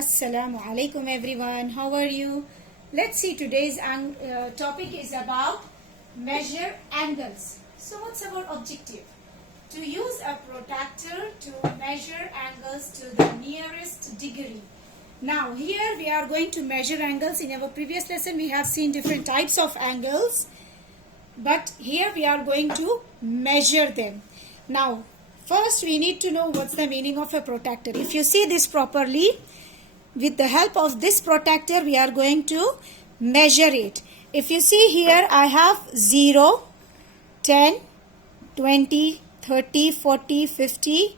Assalamu alaikum everyone. How are you? Let's see, today's topic is about measure angles. So what's our objective? To use a protractor to measure angles to the nearest degree. Now here we are going to measure angles. In our previous lesson we have seen different types of angles, but here we are going to measure them. Now first we need to know what's the meaning of a protractor. If you see this properly, with the help of this protractor we are going to measure it. If you see here, I have 0, 10, 20, 30, 40, 50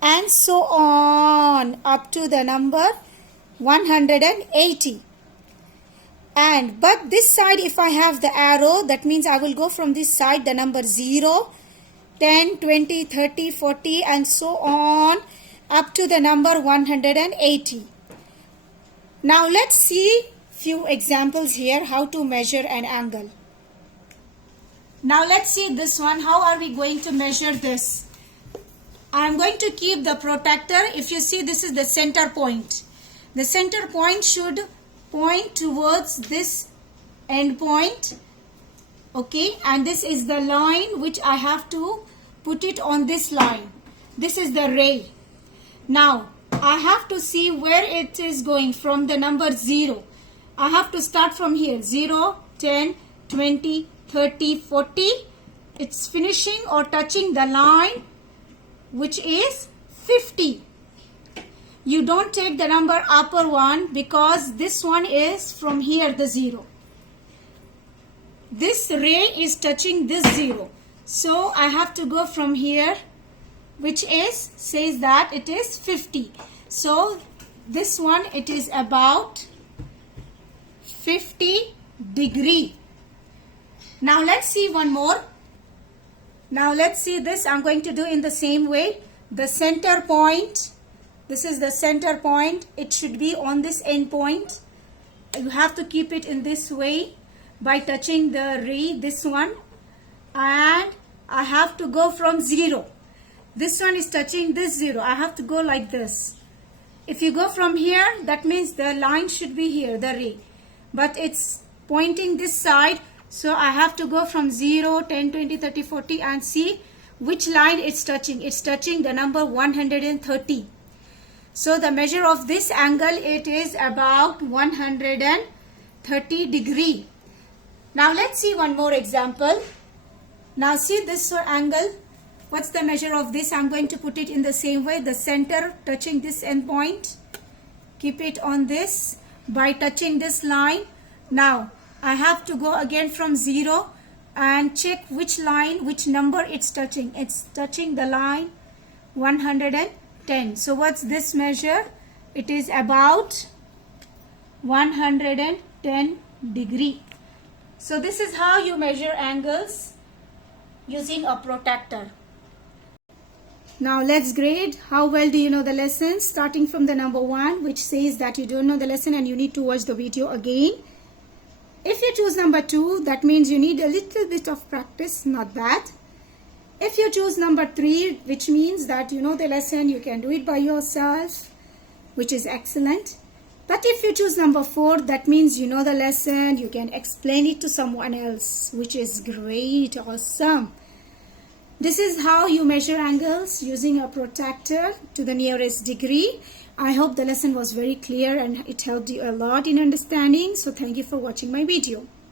and so on up to the number 180. But this side, if I have the arrow, that means I will go from this side, the number 0, 10, 20, 30, 40 and so on up to the number 180. Now let's see few examples here how to measure an angle. Now let's see this one. How are we going to measure this? I am going to keep the protractor. If you see, this is the center point. The center point should point towards this end point. Okay, and this is the line which I have to put it on this line. This is the ray. Now I have to see where it is going from the number 0. I have to start from here. 0, 10, 20, 30, 40. It's finishing or touching the line which is 50. You don't take the number upper one because this one is from here, the 0. This ray is touching this 0. So I have to go from here, which is, says that it is 50. So this one, it is about 50 degree. Now let's see one more. Now let's see this. I'm going to do in the same way. The center point, this is the center point. It should be on this end point. You have to keep it in this way by touching the ray, this one. And I have to go from 0. This one is touching this 0. I have to go like this. If you go from here, that means the line should be here, the ray. But it's pointing this side. So I have to go from 0, 10, 20, 30, 40 and see which line it's touching. It's touching the number 130. So the measure of this angle, it is about 130 degree. Now let's see one more example. Now see this angle. What's the measure of this? I'm going to put it in the same way. The center touching this end point. Keep it on this by touching this line. Now I have to go again from 0 and check which line, which number it's touching. It's touching the line 110. So what's this measure? It is about 110 degree. So this is how you measure angles using a protractor. Now let's grade. How well do you know the lesson? Starting from the number 1, which says that you don't know the lesson and you need to watch the video again. If you choose number 2, that means you need a little bit of practice, not bad. If you choose number 3, which means that you know the lesson, you can do it by yourself, which is excellent. But if you choose number 4, that means you know the lesson, you can explain it to someone else, which is great, awesome. This is how you measure angles using a protractor to the nearest degree. I hope the lesson was very clear and it helped you a lot in understanding. So thank you for watching my video.